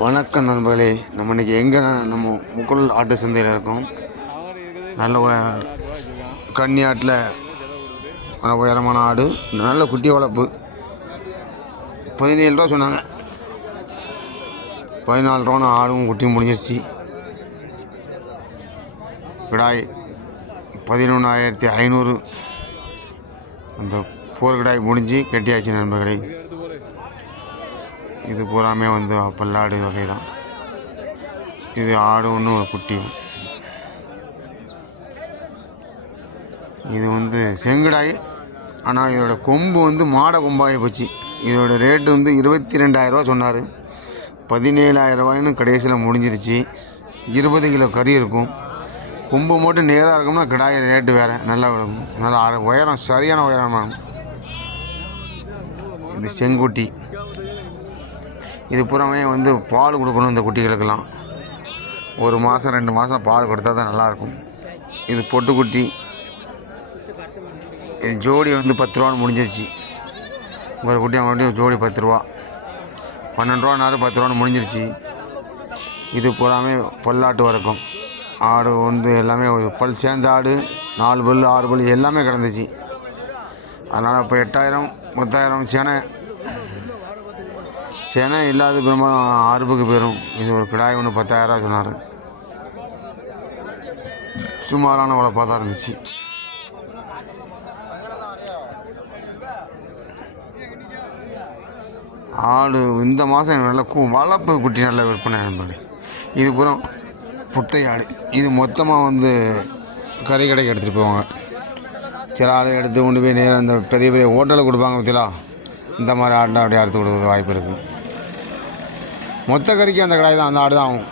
வணக்கம் நண்பர்களே. நம்ம இன்னைக்கு எங்கே நம்ம முக்குள் ஆட்டு சந்தையில் இருக்கோம். நல்ல கன்னி ஆட்டில் நல்ல உயரமான ஆடு நல்ல குட்டி வளர்ப்பு பதினேழு ரூபா சொன்னாங்க. பதினாலு ரூபான ஆடும் குட்டியும் முடிஞ்சிருச்சு. கிடாய் பதினொன்றாயிரத்தி ஐநூறு. அந்த போர் கிடாய் முடிஞ்சு கட்டியாச்சு நண்பர்களே. இது பூராமே வந்து பல்லாடு வகை தான் இது ஆடு ஒன்று ஒரு குட்டியும் இது வந்து செங்கடாய் ஆனால் இதோட கொம்பு வந்து மாட கொம்பாகி போச்சு. இதோட ரேட்டு வந்து இருபத்தி ரெண்டாயிரரூவா சொன்னார். பதினேழாயிரம் கடைசியில் முடிஞ்சிருச்சு. இருபது கிலோ கறி இருக்கும். கொம்பு மட்டும் நேராக இருக்கும்னா கிடாய் ரேட்டு வேறு. நல்லா இருக்கும் நல்லா உயரம் சரியான உயரமாக இருக்கும். இது செங்குட்டி. இது பூராமே வந்து பால் கொடுக்கணும் இந்த குட்டிகளுக்கெல்லாம். ஒரு மாதம் ரெண்டு மாதம் பால் கொடுத்தா தான் நல்லாயிருக்கும். இது பொட்டுக்குட்டி இது ஜோடி வந்து பத்து ரூபான்னு முடிஞ்சிருச்சு. ஒரு குட்டி அவங்க குட்டி ஜோடி பத்து ரூபா. பன்னெண்டு ரூபானாரு பத்து ரூபான்னு முடிஞ்சிருச்சு. இது பூராமே பல்லாட்டு வரைக்கும். ஆடு வந்து எல்லாமே பல் சேர்ந்த ஆடு நாலு பல் ஆறு பல் எல்லாமே கிடந்துச்சு. அதனால் இப்போ எட்டாயிரம் பத்தாயிரம் சேனை சேனை இல்லாத பெரும்பாலும் அறுப்புக்கு போயிடும் இது ஒரு கிடாய் ஒன்று பத்தாயிரம் சொன்னார். சுமாரான உழைப்பாக தான் இருந்துச்சு. ஆடு இந்த மாதம் எனக்கு நல்ல வளர்ப்பு குட்டி நல்ல விற்பனை நண்பர்களே இது பூரா புட்டை ஆடு. இது மொத்தமாக வந்து கறி கடைக்கு எடுத்துகிட்டு போவாங்க. சில ஆடு எடுத்து கொண்டு போய் நேரம் அந்த பெரிய பெரிய ஹோட்டலில் கொடுப்பாங்க பற்றிலா இந்த மாதிரி ஆடுலாம் அப்படியே அடுத்து கொடுக்க வாய்ப்பு இருக்குது மொத்த கறிக்கு அந்த கடாய் தான் அந்த ஆடு தான் ஆகும்.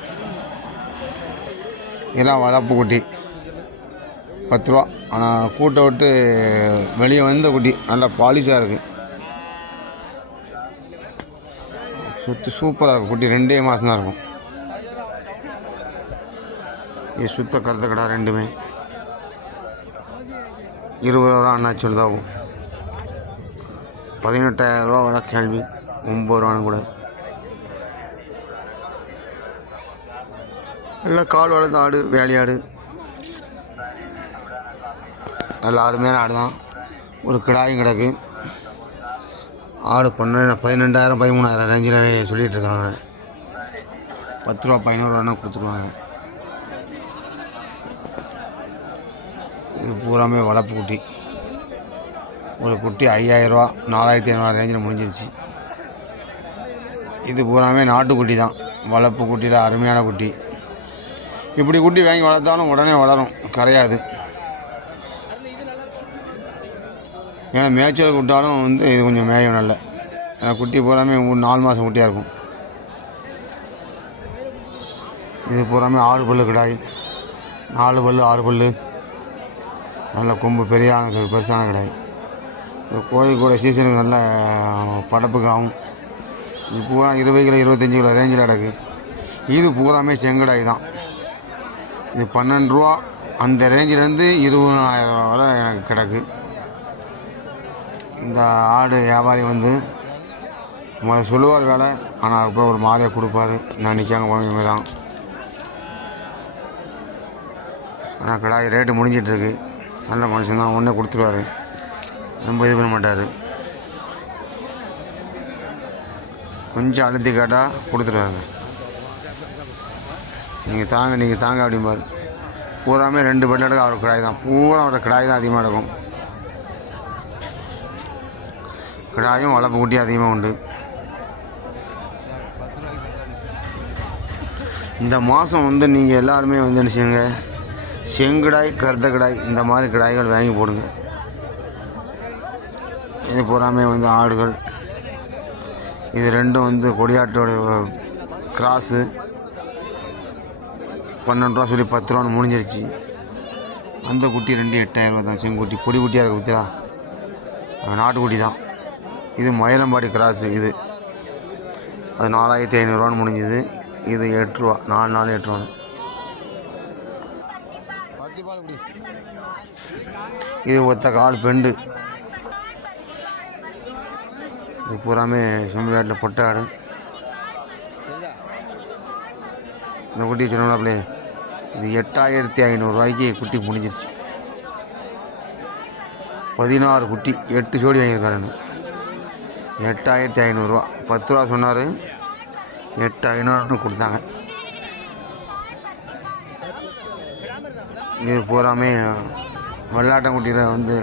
இதெல்லாம் வளர்ப்பு குட்டி. பத்து ரூபா. ஆனால் கூட்டை விட்டு வெளியே வந்த குட்டி. நல்லா பாலிஷாக இருக்குது சுற்று சூப்பராக இருக்கும் குட்டி ரெண்டே மாதம் தான் இருக்கும். இது சுத்த கருத்த கடை ரெண்டுமே. இருபது ரூபா அண்ணா சொல்லுதாகும் பதினெட்டாயிரம் ரூபா வர கேள்வி. ஒம்பது ரூபான்னு கூட. நல்லா கால் வளர்ந்த ஆடு வேலையாடு நல்ல அருமையான ஆடு தான் ஒரு கிடாயும் கிடக்கு. ஆடு பன்னெண்டு பதினெண்டாயிரம் பதிமூணாயிரம் ரேஞ்சில் சொல்லிகிட்டு இருக்காங்க பத்து ரூபா பதினோருவானா கொடுத்துருவாங்க. இது பூராமே வளர்ப்பு குட்டி. ஒரு குட்டி ஐயாயிரரூவா நாலாயிரத்தி ஐநூறு ரேஞ்சில் முடிஞ்சிருச்சு. இது பூராமே நாட்டுக்குட்டி தான் வளர்ப்பு குட்டியில் அருமையான குட்டி. இப்படி குட்டி வாங்கி வளர்த்தாலும் உடனே வளரும். கரையாது. ஏன்னா மேய்ச்சல் விட்டாலும் வந்து இது கொஞ்சம் மேயும் நல்ல. ஏன்னா குட்டி பூராமே ஒரு நாலு மாதம் குட்டியாக இருக்கும். இது பூராமே ஆறு பல்லு கிடாய். நாலு பல்லு ஆறு பல்லு. நல்ல கொம்பு பெரியான பெருசான கிடாய். இந்த கோழி கூட சீசனுக்கு நல்ல படப்புக்கு ஆகும். இது பூரா இருபது கிலோ இருபத்தஞ்சி கிலோ ரேஞ்சில் கிடக்கு. இது பூராமே செங்கடாய் தான். இது பன்னெண்டு ரூபா. அந்த ரேஞ்சிலேருந்து இருபதாயிரம் ரூபா வரை எனக்கு கிடக்கு. இந்த ஆடு வியாபாரி வந்து முதல்ல சொல்லுவார் வேலை ஆனால் அதுக்கப்புறம் ஒரு மாதிரியாக கொடுப்பாரு. நான் நிற்காங்க வாங்க தான். ஆனால் கிடாய் ரேட்டு முடிஞ்சிட்ருக்கு நல்ல மனுஷன் தான் ஒன்றே கொடுத்துருவாரு. ரொம்ப இது பண்ண மாட்டார். கொஞ்சம் அழுத்தி கேட்டால் கொடுத்துருவாங்க. நீங்கள் தாங்க நீங்கள் தாங்க அப்படிம்பார். பூராமே ரெண்டு பல்லடுக்கு அவர் கிடாய் தான். பூரா அவரோட கிடாய் தான் அதிகமாக இருக்கும் கிடாயும் வளர்ப்பு குட்டியும் அதிகமாக உண்டு. இந்த மாதம் வந்து நீங்கள் எல்லாருமே வந்து என்ன செய்யுங்க? செங்கிடாய் கருத்த கிடாய் இந்த மாதிரி கிடாய்கள் வாங்கி போடுங்க. இது பூராமே வந்து ஆடுகள். இது ரெண்டும் வந்து கொடியாட்டோடைய கிராஸு பன்னெண்டு ரூபா சொல்லி பத்து ரூபான்னு முடிஞ்சிருச்சு. அந்த குட்டி ரெண்டு எட்டாயிரம் ரூபா தான். செங்குட்டி பொடி குட்டியாக இருக்க பத்தியா? நாட்டுக்குட்டி தான். இது மயிலம்பாடி கிராஸு இது. அது நாலாயிரத்தி ஐநூறுரூவான்னு முடிஞ்சுது. இது எட்டு ரூபா நாலு நாலு எட்டு ரூபான்னு இது ஒத்த கால் பெண்டு. இது பூராமே செம்மறியாட்டில் பொட்டை ஆடு. இந்த குட்டி சொன்னாப்லே இது எட்டாயிரத்தி ஐநூறுரூவாய்க்கு குட்டி முடிஞ்சிருச்சு. பதினாறு குட்டி எட்டு ஜோடி வாங்கியிருக்காருன்னு எட்டாயிரத்தி ஐநூறுரூவா பத்து ரூபா சொன்னார். எட்டு ஐநூறுன்னு கொடுத்தாங்க. இது பூராமே வெள்ளாட்டங்குட்டியில் வந்து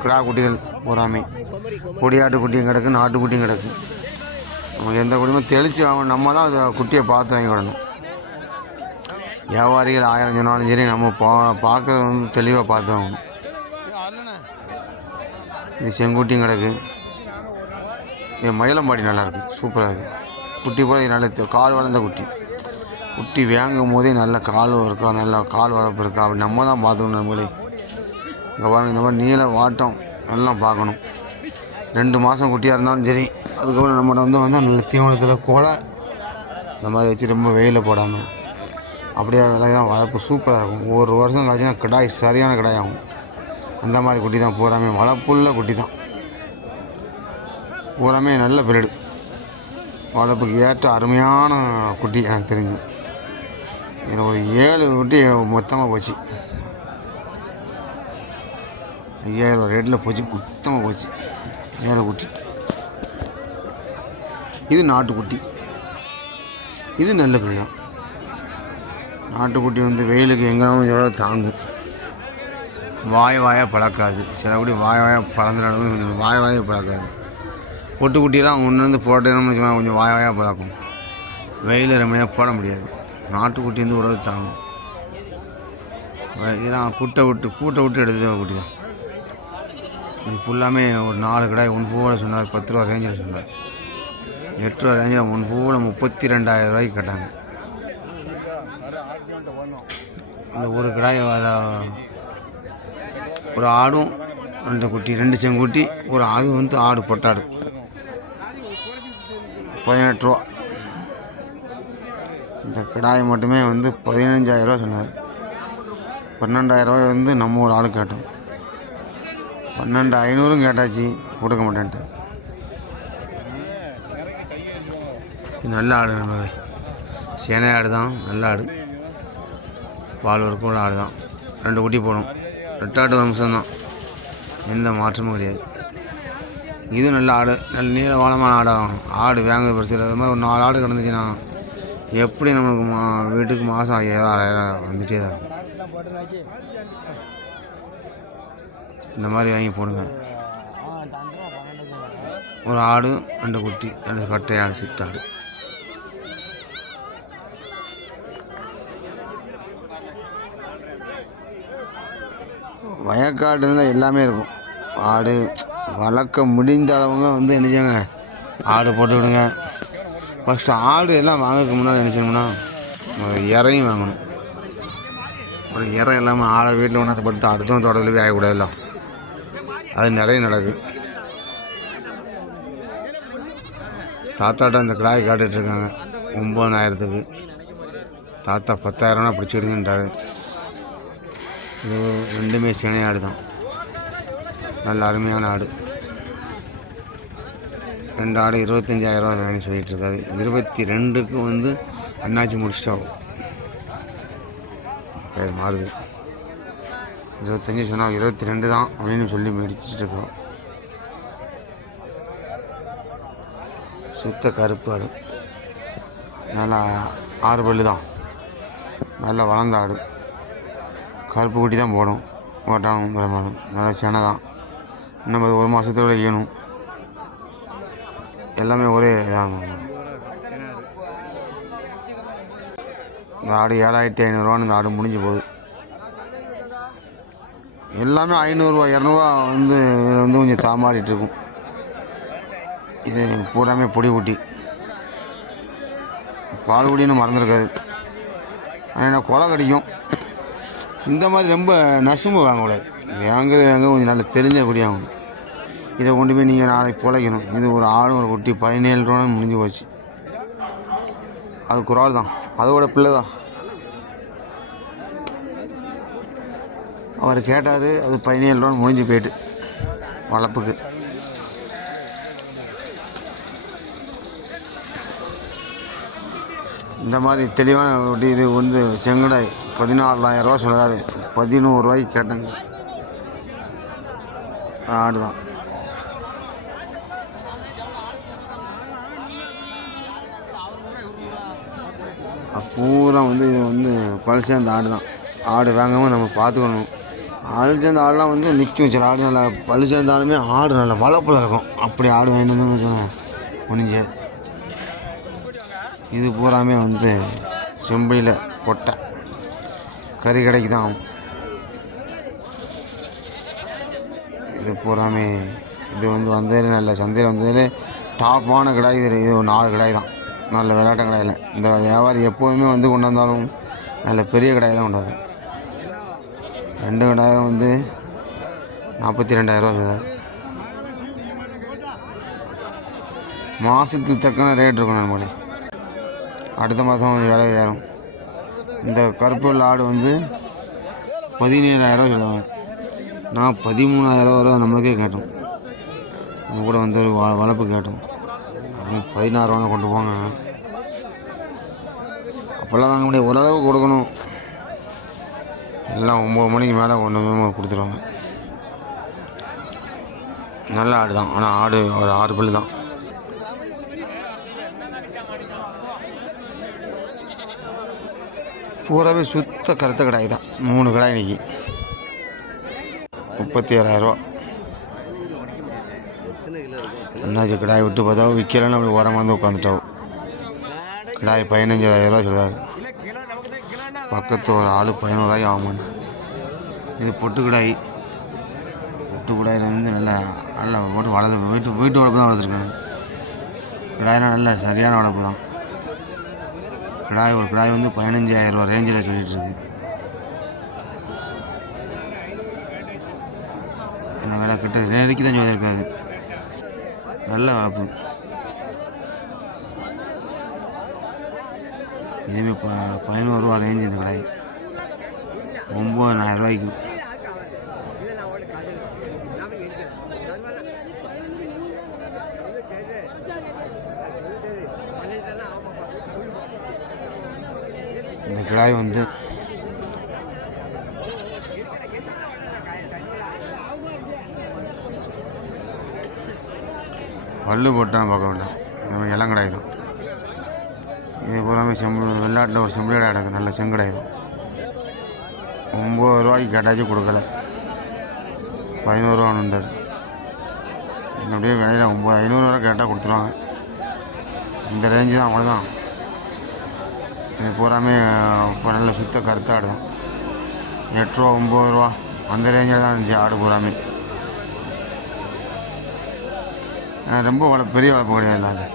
கிடா குட்டிகள் பூராமே கொடியாட்டு குட்டியும் கிடக்கு நாட்டு குட்டியும் கிடக்கு. நம்ம எந்த குட்டியுமே தெளித்து வாங்கணும் நம்ம தான் அதை குட்டியை பார்த்து வாங்கிக்கிடணும். வியாபாரிகள் ஆயிரம் சொன்னாலும் சரி நம்ம பா பார்க்கறது வந்து தெளிவாக பார்த்தோம். இது செங்குட்டியும் கிடக்கு. இது மயிலம்பாடி நல்லாயிருக்கு சூப்பராக இருக்குது குட்டி போல இது நல்ல கால் வளர்ந்த குட்டி. குட்டி வேங்கும் போதே நல்ல கால் இருக்கா நல்ல கால் வளர்ப்பு இருக்கா அப்படி நம்ம தான் பார்த்துக்கணும் நம்மளே. இங்கே பாருங்கள் இந்த மாதிரி நீள வாட்டம் எல்லாம் பார்க்கணும். ரெண்டு மாதம் குட்டியாக இருந்தாலும் சரி அதுக்கப்புறம் நம்மகிட்ட வந்து வந்து நல்ல தீவனத்தில் கொலை இந்த மாதிரி வச்சு ரொம்ப வெயிலில் போடாமல் அப்படியே விலையெல்லாம் வளர்ப்பு சூப்பராக இருக்கும். ஒரு வருஷம் கழிச்சுன்னா கிடாய் சரியான கிடாய் ஆகும் அந்த மாதிரி குட்டி தான் பூராமே. வளர்ப்புள்ள குட்டி தான். பூராமே நல்ல பிரீடு வளர்ப்புக்கு ஏற்ற அருமையான குட்டி எனக்கு தெரிஞ்சு. எனக்கு ஒரு ஏழு குட்டி மொத்தமாக போச்சு. ஐயாயிரம் ரூபா ரேட்டில் போச்சு. மொத்தமாக போச்சு. ஏழு குட்டி. இது நாட்டுக்குட்டி இது நல்ல பிள்ளை தான். நாட்டுக்குட்டி வந்து வெயிலுக்கு எங்கேனாலும் எவ்வளோ தாங்கும். வாய வாயாக பழக்காது. சில கூடி வாய வாயாக பழந்துடாலும் வாய வாயாக பழக்காது. பொட்டுக்குட்டியெல்லாம் ஒன்று வந்து போட்டேன்னு வச்சுக்கோங்க கொஞ்சம் வாய் வாயாக பழக்கும். வெயில் ரெமனையாக போட முடியாது. நாட்டுக்குட்டி வந்து ஓரளவு தாங்கும். இதெல்லாம் குட்டை விட்டு கூட்டை விட்டு எடுத்து குட்டி தான். இது ஃபுல்லாமே ஒரு நாலு கடாய் ஒன் பூவில் சொன்னார் பத்து ரூபா ரேஞ்சில் சொன்னார். எட்டு ரூபா ரேஞ்சில் ஒன் பூவில் முப்பத்தி ரெண்டாயிரம் ரூபாய்க்கு கேட்டாங்க. அந்த ஒரு கிடாய் ஒரு ஆடும் ரெண்டு குட்டி ரெண்டு செங்குட்டி ஒரு அது வந்து ஆடு பொட்டாடு. பதினெட்டு ரூபா. இந்த கிடாய் மட்டுமே வந்து பதினஞ்சாயிரரூவா சொன்னார். பன்னெண்டாயிரம் ரூபாய் வந்து நம்ம ஒரு ஆள் கேட்டோம். பன்னெண்டு ஐநூறும் கேட்டாச்சு கொடுக்க மாட்டேன்ட்டு. நல்ல ஆடு நண்பர்களே சேனை ஆடு தான் நல்ல ஆடு. பால் ஒரு கூட ஆடு தான். ரெண்டு குட்டி போடும். ரெட்டாட்டு வம்சம்தான் எந்த மாற்றமும் கிடையாது. இது நல்ல ஆடு. நல்ல நீள வாழமான ஆடு ஆகணும் ஆடு வேங்க பெருசு அது மாதிரி ஒரு நாலு ஆடு கிடந்துச்சுன்னா எப்படி நம்மளுக்கு மா வீட்டுக்கு மாதம் ஐயாயிரம் ஆறாயிரம் வந்துட்டே தான் இருக்கும். இந்த மாதிரி வாங்கி போடுங்க. ஒரு ஆடு ரெண்டு குட்டி ரெண்டு கட்டை ஆடு சித்தாடு. வயக்காடு இருந்தால் எல்லாமே இருக்கும். ஆடு வளர்க்க முடிந்த அளவுங்க வந்து நினைச்சாங்க ஆடு போட்டு விடுங்க. ஃபஸ்ட்டு ஆடு எல்லாம் வாங்கறதுக்கு முன்னாடி நினச்சோம்னா இறையும் வாங்கணும். ஒரு இறை இல்லாமல் ஆடை வீட்டில் ஒன்றா போட்டு அடுத்தவங்க தோட்டத்தில் போய் ஆகக்கூடாதுல்ல அது நிறைய நடக்குது. தாத்தாட்ட அந்த கிடாய் காட்டுட்ருக்காங்க ஒம்பதாயிரத்துக்கு தாத்தா பத்தாயிரம்னா பிடிச்சிக்கிடுங்கன்றாரு இது ரெண்டுமே சினை ஆடு தான். நல்ல அருமையான ஆடு. ரெண்டு ஆடு இருபத்தஞ்சாயிரரூவா வேணும் சொல்லிட்டு இருக்காது இருபத்தி ரெண்டுக்கு வந்து அண்ணாச்சி முடிச்சிட்டாவும் பேர் மாறுது. இருபத்தஞ்சி சொன்னால் இருபத்தி ரெண்டு தான் அப்படின்னு சொல்லி முடிச்சிட்டு இருக்கோம் சுத்த கருப்பு ஆடு. நல்லா ஆறு பல்லு தான். நல்லா வளர்ந்த ஆடு. கருப்பு குட்டி தான் போடும். ஓட்டானும் பிரமாணம் நல்லா செனை தான். இன்னும் அது ஒரு மாதத்தோட ஈனும் எல்லாமே ஒரே இதாக இந்த ஆடு ஏழாயிரத்தி ஐநூறுரூவான்னு இந்த ஆடு முடிஞ்சு போகுது. எல்லாமே ஐநூறுரூவா இரநூறுவா வந்து இதில் வந்து கொஞ்சம் தாமாடிட்டுருக்கும் இது பூராமே பொடி குட்டி. பால் குடின்னு மறந்துருக்காது. ஆனால் என்ன கொலை கடிக்கும். இந்த மாதிரி ரொம்ப நசும்பு வாங்கக்கூடாது. வாங்குறது வாங்க கொஞ்சம் நல்லா தெரிஞ்ச குடியாகணும் இதை கொண்டு போய் நீங்கள் நாளைக்கு பிழைக்கணும். இது ஒரு ஆடு ஒரு குட்டி பதினேழு ரூபா முடிஞ்சு போச்சு. அது குறால் தான். அதோட பிள்ளை தான். அவர் கேட்டார் அது பதினேழு ரூபா முடிஞ்சு போயிட்டு வளர்ப்புக்கு. இந்த மாதிரி தெளிவான குட்டி இது வந்து செங்கடாய். பதினாலாயிரம் ரூபா பதினோருவாய்க்கு பதினோரு ரூபாய்க்கு கேட்டேங்க. ஆடு தான் பூரா வந்து இது வந்து பல் சேர்ந்த ஆடு தான் ஆடு வாங்காமல் நம்ம பார்த்துக்கணும். ஆள் சேர்ந்த ஆடுலாம் வந்து நிற்கும் சில ஆடு நல்லா பல் சேர்ந்தாலுமே ஆடு நல்லா வளர்ப்பில் இருக்கும். அப்படி ஆடு வாங்கிட்டு வந்து வச்சுக்கோங்க முடிஞ்சு. இது பூராமே வந்து செம்பிளியில் கொட்டை. கறி கடைக்கு தான் ஆகும் இது பூராமே இது வந்து வந்ததில் நல்ல சந்தையில் வந்ததில் டாப்பான கடாய் இது இது ஒரு நாலு கடாய் தான் நல்ல விளையாட்டு கடாயில். இந்த வியாபாரி எப்போதுமே வந்து கொண்டு வந்தாலும் நல்ல பெரிய கடாய் தான் கொண்டாரு ரெண்டு கடாயும் வந்து நாற்பத்தி ரெண்டாயிரரூவா விதை மாதத்துக்கு தக்கன ரேட் இருக்கும் நம்மளே. அடுத்த மாதம் விலை ஏறும். இந்த கருப்பு ஆடு வந்து பதினேழாயிரம் சொல்லுவாங்க. நான் பதிமூணாயிரம் வரை நம்மளுக்கே கேட்டோம். நம்ம கூட வந்து வ வளர்ப்பு கேட்டோம். அவங்க பதினாறுவா கொண்டு போங்க. அப்போல்லாம் வாங்க முடியாது. ஓரளவு கொடுக்கணும். எல்லாம் ஒம்பது மணிக்கு மேலே கொண்டு போய் கொடுத்துருவாங்க. நல்ல ஆடு தான். ஆனால் ஆடு ஒரு ஆறு பல் தான். பூராவே சுத்த கருத்த கடாய் தான். மூணு கடாய் இன்னைக்கு. முப்பத்தி ஏழாயிரரூவா என்னாச்சு கடாய் விட்டு பார்த்தா விற்கலன்னு அப்படி உரம் வந்து உட்காந்துட்டோம் கடாய் பதினஞ்சாயிரரூவா சொல்லுறாரு பக்கத்து ஒரு ஆள் பதினோருவாய் ஆகுமான்னு இது பொட்டு கடாய். பொட்டு கடாயில் வந்து நல்லா நல்லா போட்டு வளர்த்து வீட்டு வீட்டு வளர்ப்பு தான் வளர்த்துருக்காங்க. கடாயெலாம் நல்ல சரியான வளர்ப்பு தான். கிடாய் ஒரு கிடாய் வந்து பதினஞ்சாயிரம் ரூபா ரேஞ்சில் சொல்லிட்டு இருக்கு. என்ன விலை கிட்ட நேரிக்கு தான் சொல்லியிருக்காரு. நல்ல வளர்ப்பு. இதுவுமே ப பதினோரு ரூபா ரேஞ்சு இந்த கடாய். ஒம்பதாயிரம் ரூபாய்க்கு இந்த கிடாய் வந்து. பல்லு போட்டான் பார்க்க வேண்டாம் இவன் இளங்கடாய் தான் இது பூராமே செம்பு வெளிநாட்டில் ஒரு செம்பிளி கிடக்கு நல்ல செங்கடாய் தான் ஒம்பது ரூபாய்க்கு கேட்டாச்சும் கொடுக்கல. பதினோருவா வந்தார் அப்படியே விலையில் ஒம்பது ஐநூறுவா கேட்டால் கொடுத்துருவாங்க. இந்த ரேஞ்சு தான் அவ்வளோதான் இது பூராமே இப்போ நல்ல சுத்த கருத்தாடு தான் எட்டு ரூபா ஒம்பது ரூபா அந்த ரேஞ்சில் தான் இருந்துச்சு ஆடு பூராமே. ரொம்ப வள பெரிய வளர்ப்பு கிடையாது அது.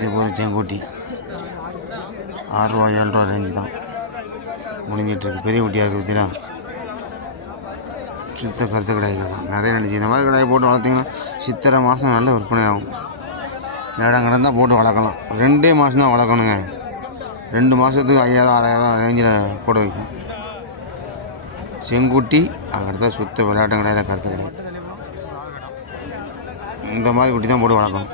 இது ஒரு செங்குட்டி. ஆறுரூவா ஏழு ரூபா ரேஞ்சு தான். முடிஞ்சிட்ருக்கு பெரிய குட்டியாக இருக்குது பார்த்தீங்களா சுத்த கருத்து கடாய்கள் தான் நிறைய நினச்சி இந்த மாதிரி கடாயை போட்டு வளர்த்திங்கன்னா சித்திரை மாதம் நல்ல விற்பனை ஆகும். இடம் கிடந்தால் போட்டு வளர்க்கலாம். ரெண்டே மாதம் தான் வளர்க்கணுங்க. ரெண்டு மாதத்துக்கு ஐயாயிரம் ஆறாயிரம் ரேஞ்சில் போட வைக்கும். செங்குட்டி அதுக்கடுத்த சுத்த விளையாட்டு கடையில் கருத்து கிடையாது இந்த மாதிரி குட்டி தான் போட்டு வளர்க்கணும்.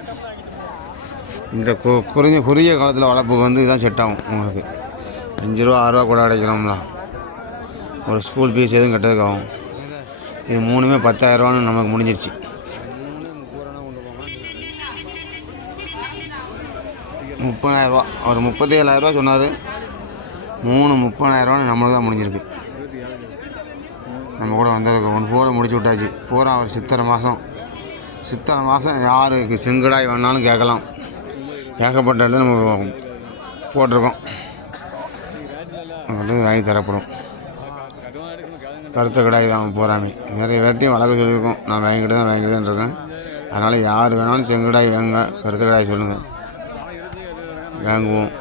இந்த கு குறைஞ்ச குறுகிய காலத்தில் வளர்ப்புக்கு வந்து இதுதான் செட் ஆகும் உங்களுக்கு. அஞ்சு ரூபா ஆறுரூவா கூட அடைக்கிறோம்ல. ஒரு ஸ்கூல் ஃபீஸ் எதுவும் கட்டுறதுக்கு ஆகும் இது மூணுமே பத்தாயிரரூவான்னு நமக்கு முடிஞ்சிருச்சு. முப்பதாயிரரூவா. அவர் முப்பத்தி ஏழாயிரரூவா சொன்னார். மூணு முப்பதாயிரரூவான்னு நம்மளுக்கு தான் முடிஞ்சிருக்கு. நம்ம கூட வந்திருக்கோம் ஒன்று போட முடிச்சு விட்டாச்சு. பூரா அவர் சித்திரை மாதம் சித்திரை மாதம் யாருக்கு செங்கடாய் வேணாலும் கேட்கலாம். ஏகப்பட்ட இடத்துல நம்ம போட்டிருக்கோம். வாங்கி தரப்படும் கருத்த கடாய் தான் போகிறாமே நிறைய பேர்ட்டையும் வளர்க்க சொல்லியிருக்கோம். நான் வாங்கிட்டு தான் வாங்கிட்டு தான் இருக்கேன். அதனால் யார் வேணாலும் செங்கடாய் வாங்க. கருத்த கடாய் சொல்லுங்கள் வாங்குவோம்.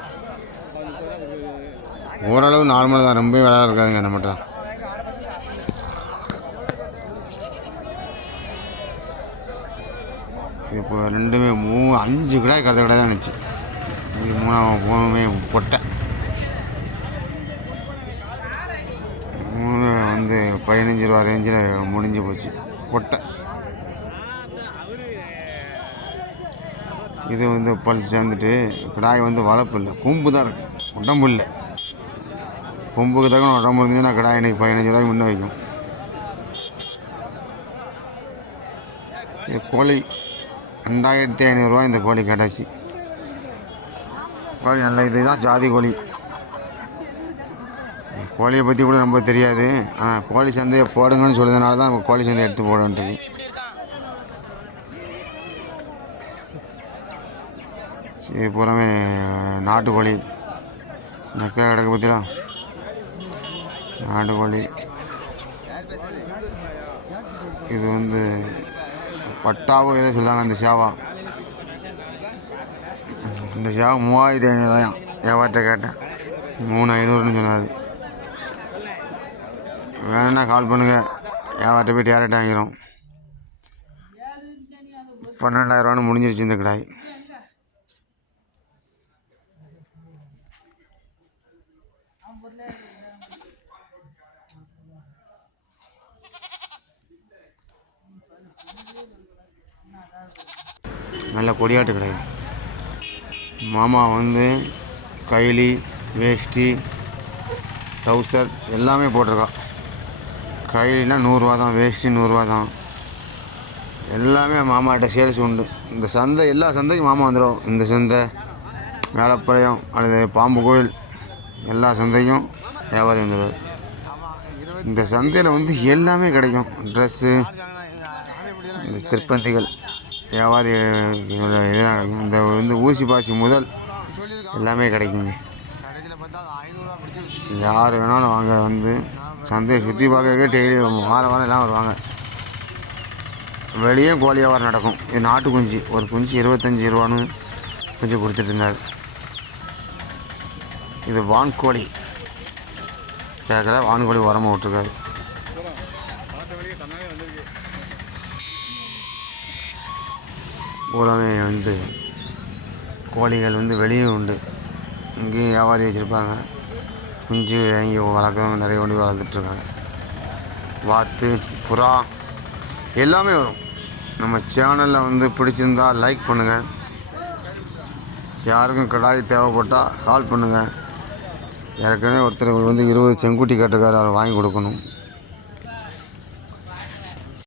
ஓரளவு நார்மலாக தான். ரொம்ப விலை இருக்காதுங்க நம்மகிட்ட. இப்போ ரெண்டுமே மூ அஞ்சு கிடாய் கருத்த கடாய் தான் இருந்துச்சு. இது மூணாவது மூணுமே பொட்டை மூணு வந்து பதினஞ்சு ரூபா ரேஞ்சில் முடிஞ்சு போச்சு. கொட்டை இது வந்து பல் சேர்ந்துட்டு கிடாய் வந்து வளர்ப்பு இல்லை. கொம்பு தான் இருக்குது உடம்பு இல்லை. கொம்புக்கு தக்கன உடம்பு இருந்துச்சுன்னா கிடாய் இன்னைக்கு பதினஞ்சு ரூபாய்க்கு முன்னே வைக்கும். இது கோழி. ரெண்டாயிரத்தி ஐநூறுரூவா இந்த கோழி கிடச்சி கோழி நல்ல இதுதான் ஜாதி கோழி. கோழியை பற்றி கூட ரொம்ப தெரியாது. ஆனால் கோழி சந்தையை போடுங்கன்னு சொல்லுறதுனால தான் நம்ம கோழி சந்தையை எடுத்து போடன்ட்டு சரி பூராமே நாட்டுக்கோழி நக்கா கிடக்கு பற்றிலாம் நாட்டுக்கோழி இது வந்து பட்டாவோ ஏதோ சொல்லுவாங்க அந்த சேவா. இந்த சேவா மூவாயிரத்தி ஐநூறுவாயாம் வியாபாரத்தை கேட்டேன். மூணு ஐநூறுன்னு சொன்னார். வேணும்னா கால் பண்ணுங்கள் யார்கிட்ட போய்ட்டு டேரக்டாக வாங்கிறோம் பன்னெண்டாயிரரூவான்னு முடிஞ்சிருச்சு இந்த கிடாய். நல்ல கொடியாட்டு கிடையாது மாமா வந்து கைலி வேஷ்டி ட்ரௌசர் எல்லாமே போட்டிருக்கா. கைலினா நூறுரூவா தான் வேஷ்டி நூறுரூவா தான் எல்லாமே மாமாட்ட சேல்ஸ் உண்டு. இந்த சந்தை எல்லா சந்தைக்கும் மாமா வந்துடும் இந்த சந்தை மேலப்பாளையம் அல்லது பாம்பு கோயில் எல்லா சந்தையும் வியாபாரி வந்துடுவார் இந்த சந்தையில் வந்து எல்லாமே கிடைக்கும். ட்ரெஸ்ஸு இந்த திருப்பந்திகள் வியாபாரி இதெல்லாம் கிடைக்கும். இந்த வந்து ஊசி பாசி முதல் எல்லாமே கிடைக்குங்க. யார் வேணாலும் வாங்க வந்து சந்தையை சுற்றி பார்க்கவே டெய்லி வாரம் வாரம் எல்லாம் வருவாங்க. வெளியே கோழி வியாபாரம் நடக்கும். இது நாட்டு குஞ்சு. ஒரு குஞ்சு இருபத்தஞ்சி ரூபான்னு குஞ்சு கொடுத்துட்டு இருந்தார். இது வான்கோழி. கேட்கல வான்கோழி உரமாக விட்டுருக்காரு. பூராமே வந்து கோழிகள் வந்து வெளியும் உண்டு. இங்கேயும் வியாபாரி வச்சுருப்பாங்க. குஞ்சு வாங்கி வளர்க்க நிறைய கொண்டு வளர்த்துட்ருக்காங்க. வாத்து புறா எல்லாமே வரும். நம்ம சேனலில் வந்து பிடிச்சிருந்தா லைக் பண்ணுங்கள் யாருக்கும் கடாய் தேவைப்பட்டால் கால் பண்ணுங்கள் ஏற்கனவே ஒருத்தர் வந்து இருபது செங்குட்டி கட்டுக்காரர் வாங்கி கொடுக்கணும்.